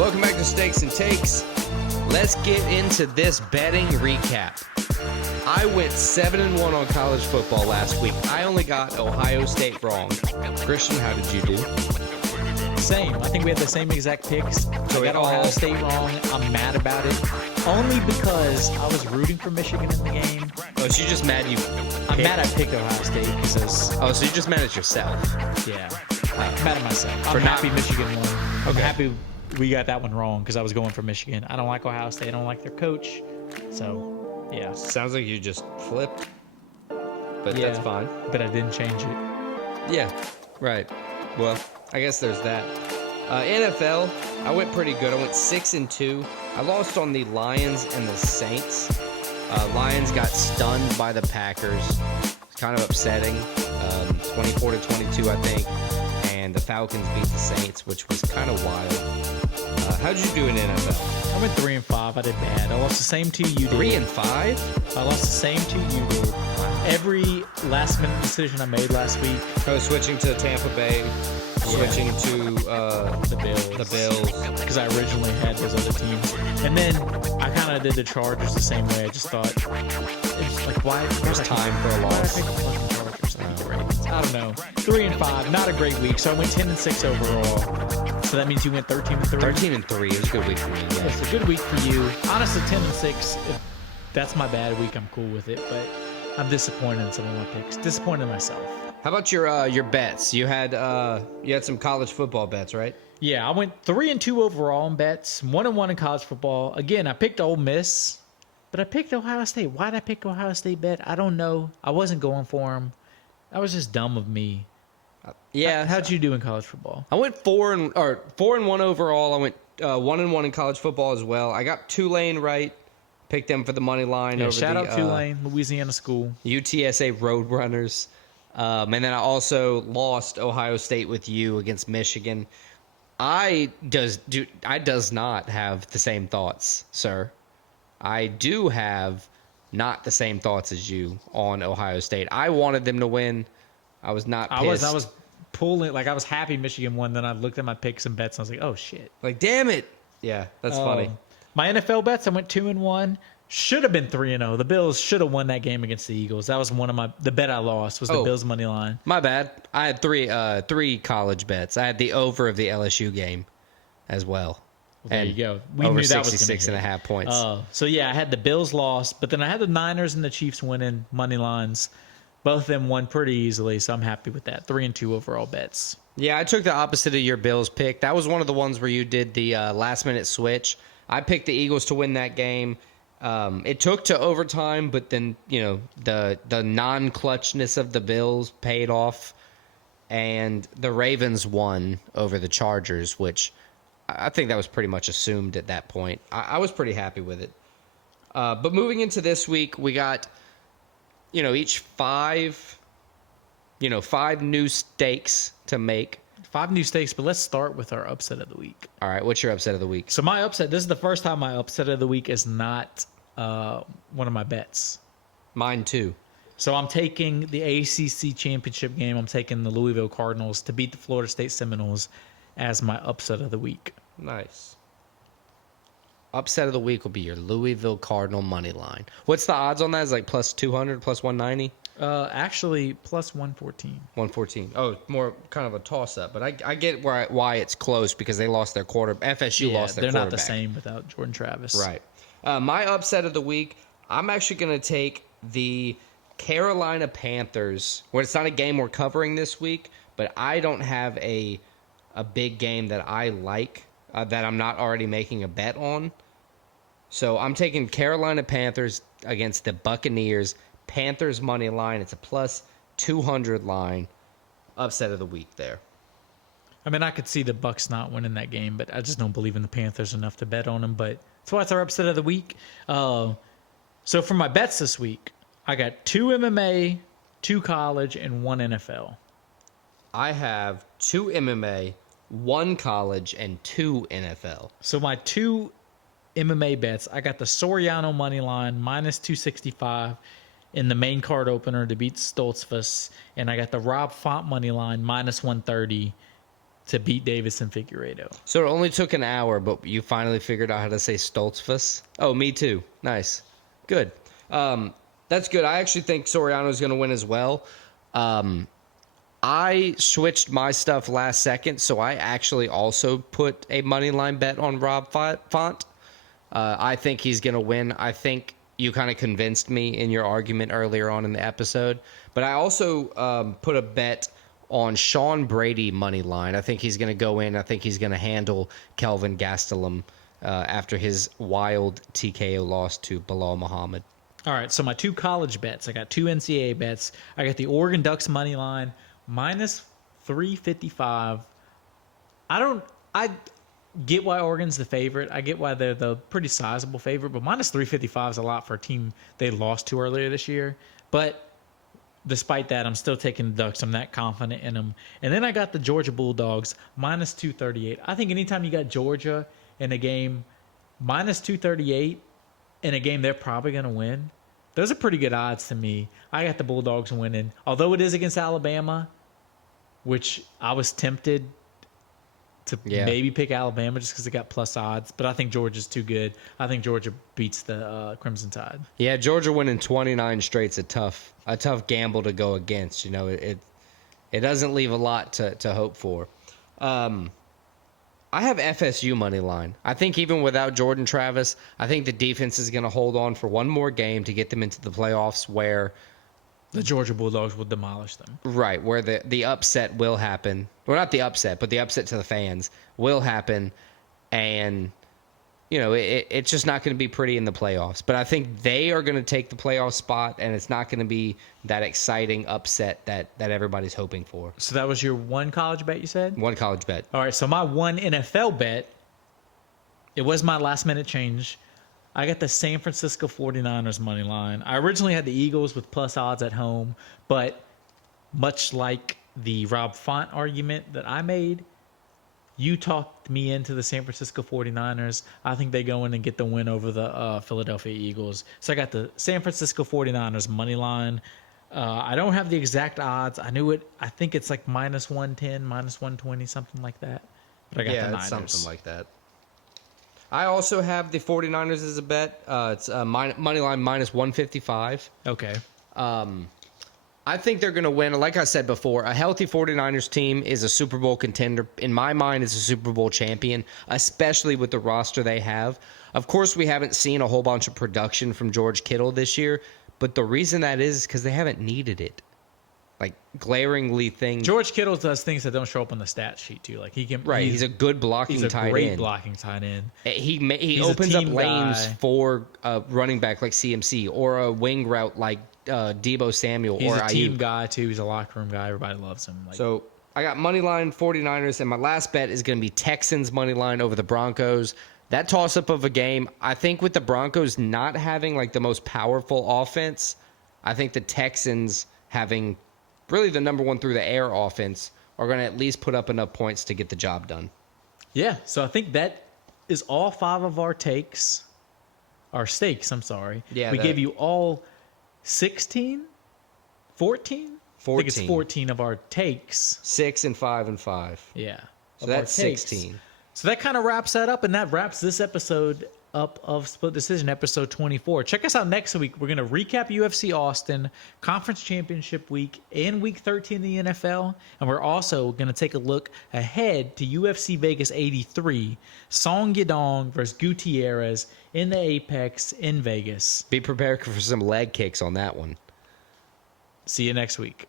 Welcome back to Stakes and Takes. Let's get into this betting recap. I went 7-1 on college football last week. I only got Ohio State wrong. Christian, how did you do? Same. I think we had the same exact picks. So I got Ohio State wrong. I'm mad about it. Only because I was rooting for Michigan in the game. Oh, so you're just mad you I'm mad I picked Ohio State because... Oh, so you're just mad at yourself. Yeah. I'm mad at myself. I'm For not- happy Michigan won. I'm Okay. happy we got that one wrong because I was going for Michigan. I don't like Ohio State. I don't like their coach. So, yeah. Sounds like you just flipped. But Yeah. that's fine. But I didn't change it. Yeah, right. Well, I guess there's that. NFL, I went pretty good. I went 6-2. I lost on the Lions and the Saints. Lions got stunned by the Packers. It's kind of upsetting. 24-22, I think. And the Falcons beat the Saints, which was kind of wild. How did you do in NFL? I went 3-5. I did bad. I lost the same two you did. 3-5? I lost the same two you did. Every last-minute decision I made last week. Oh, switching to Tampa Bay, switching to The Bills. the Bills. Because I originally had those other teams. And then I kind of did the Chargers the same way. I just thought, it's like, why? There's time for a loss. Why did I pick the fucking Chargers? I don't know. 3-5. Not a great week. So I went 10-6 overall. So that means you went 13-3. 13-3. It was a good week for me. Yeah. It's a good week for you. Honestly, 10-6. If that's my bad week, I'm cool with it. But I'm disappointed in some of my picks. Disappointed in myself. How about your bets? You had some college football bets, right? Yeah, I went 3-2 overall in bets, 1-1 in college football. Again, I picked Ole Miss, but I picked Ohio State. Why did I pick Ohio State bet? I don't know. I wasn't going for them. That was just dumb of me. Yeah. How'd you do in college football? I went 4-1 overall. I went 1-1 in college football as well. I got Tulane right. Picked them for the money line Yeah, over shout the out Tulane, Louisiana school. UTSA Roadrunners. And then I also lost Ohio State with you against Michigan. I does not have the same thoughts, sir. I do have not the same thoughts as you on Ohio State. I wanted them to win. I was not pissed. I was pulling, like I was happy Michigan won. Then I looked at my picks and bets and I was like, oh shit. like, damn it. Yeah, that's funny. My NFL bets, I went 2-1. Should have been 3-0. The Bills should have won that game against the Eagles. That was one of the bet I lost was the Bills money line. My bad. I had three college bets. I had the over of the LSU game as well. There you go. We over knew that was 66 and a half points. So yeah, I had the Bills lost, but then I had the Niners and the Chiefs winning money lines. Both of them won pretty easily, so I'm happy with that. 3-2 overall bets. Yeah, I took the opposite of your Bills pick. That was one of the ones where you did the last minute switch. I picked the Eagles to win that game. It took to overtime, but then, the non-clutchness of the Bills paid off, and the Ravens won over the Chargers, which I think that was pretty much assumed at that point. I was pretty happy with it. But moving into this week, we got, each five new stakes to make. 5 new stakes, but let's start with our upset of the week. All right, what's your upset of the week? So my upset, this is the first time my upset of the week is not one of my bets. Mine too. So I'm taking the ACC championship game. I'm taking the Louisville Cardinals to beat the Florida State Seminoles as my upset of the week. Nice. Upset of the week will be your Louisville Cardinal money line. What's the odds on that? Is like plus 200, plus 190? Actually, plus 114. 114. Oh, more kind of a toss-up. But I get why it's close because they lost their quarterback. FSU lost their quarterback. They're not the same without Jordan Travis. Right. My upset of the week, I'm actually going to take the Carolina Panthers, where it's not a game we're covering this week, but I don't have a big game that I like that I'm not already making a bet on. So I'm taking Carolina Panthers against the Buccaneers. Panthers money line. It's a plus 200 line. Upset of the week there. I mean, I could see the Bucs not winning that game, but I just don't believe in the Panthers enough to bet on them. But that's why it's our upset of the week. So for my bets this week, I got 2 MMA, 2 college, and 1 NFL. I have 2 MMA, 1 college, and 2 NFL. So my 2 MMA bets, I got the Soriano money line minus 265 in the main card opener to beat Stoltzfus, and I got the Rob Font money line minus 130 to beat Davis and Figueiredo. So it only took an hour, but you finally figured out how to say Stoltzfus? Oh, me too. Nice. Good. That's good. I actually think Soriano's going to win as well. I switched my stuff last second, so I actually also put a money line bet on Rob Font. I think he's going to win. I think you kind of convinced me in your argument earlier on in the episode. But I also put a bet on Sean Brady money line. I think he's going to go in. I think he's going to handle Kelvin Gastelum after his wild TKO loss to Bilal Muhammad. All right, so my 2 college bets. I got 2 NCAA bets. I got the Oregon Ducks money line minus 355. I get why Oregon's the favorite. I get why they're the pretty sizable favorite, but minus 355 is a lot for a team they lost to earlier this year. But despite that, I'm still taking the Ducks. I'm that confident in them. And then I got the Georgia Bulldogs minus 238. I think anytime you got Georgia in a game minus 238 in a game they're probably going to win, those are pretty good odds to me. I got the Bulldogs winning. Although it is against Alabama, which I was tempted to maybe pick Alabama just because it got plus odds. But I think Georgia's too good. I think Georgia beats the Crimson Tide. Yeah, Georgia winning 29 straight's a tough gamble to go against. You know, it doesn't leave a lot to hope for. I have FSU money line. I think even without Jordan Travis, I think the defense is going to hold on for one more game to get them into the playoffs where the Georgia Bulldogs will demolish them. Right, where the upset will happen. Well, not the upset, but the upset to the fans will happen. And, you know, it's just not going to be pretty in the playoffs. But I think they are going to take the playoff spot, and it's not going to be that exciting upset that everybody's hoping for. So that was your 1 college bet, you said? 1 college bet. All right, so my 1 NFL bet, it was my last-minute change. I got the San Francisco 49ers money line. I originally had the Eagles with plus odds at home, but much like the Rob Font argument that I made, you talked me into the San Francisco 49ers. I think they go in and get the win over the Philadelphia Eagles. So I got the San Francisco 49ers money line. I don't have the exact odds. I knew it. I think it's like minus 110, minus 120, something like that. But I got the Niners. It's something like that. I also have the 49ers as a bet. It's money line minus 155. Okay. I think they're going to win. Like I said before, a healthy 49ers team is a Super Bowl contender. In my mind, it's a Super Bowl champion, especially with the roster they have. Of course, we haven't seen a whole bunch of production from George Kittle this year, but the reason that is because they haven't needed it. Like, glaringly things. George Kittle does things that don't show up on the stat sheet, too. Like, he can. Right, he's a good blocking tight end. He's a great blocking tight end. He opens up lanes for a running back like CMC or a wing route like Deebo Samuel he's or Ayuk. He's a team guy, too. He's a locker room guy. Everybody loves him. So, I got money line 49ers, and my last bet is going to be Texans money line over the Broncos. That toss-up of a game, I think with the Broncos not having, like, the most powerful offense, I think the Texans having really the number 1 through the air offense are going to at least put up enough points to get the job done. Yeah, so I think that is all 5 of our takes. Our stakes, I'm sorry. Yeah, we gave you all 16? 14? 14. I think it's 14 of our takes. 6 and 5 and 5. Yeah. So that's 16. So that kind of wraps that up, and that wraps this episode up of Split Decision, episode 24. Check us out next week. We're going to recap UFC Austin, Conference Championship Week, and Week 13 in the NFL. And we're also going to take a look ahead to UFC Vegas 83, Song Yadong versus Gutierrez in the Apex in Vegas. Be prepared for some leg kicks on that one. See you next week.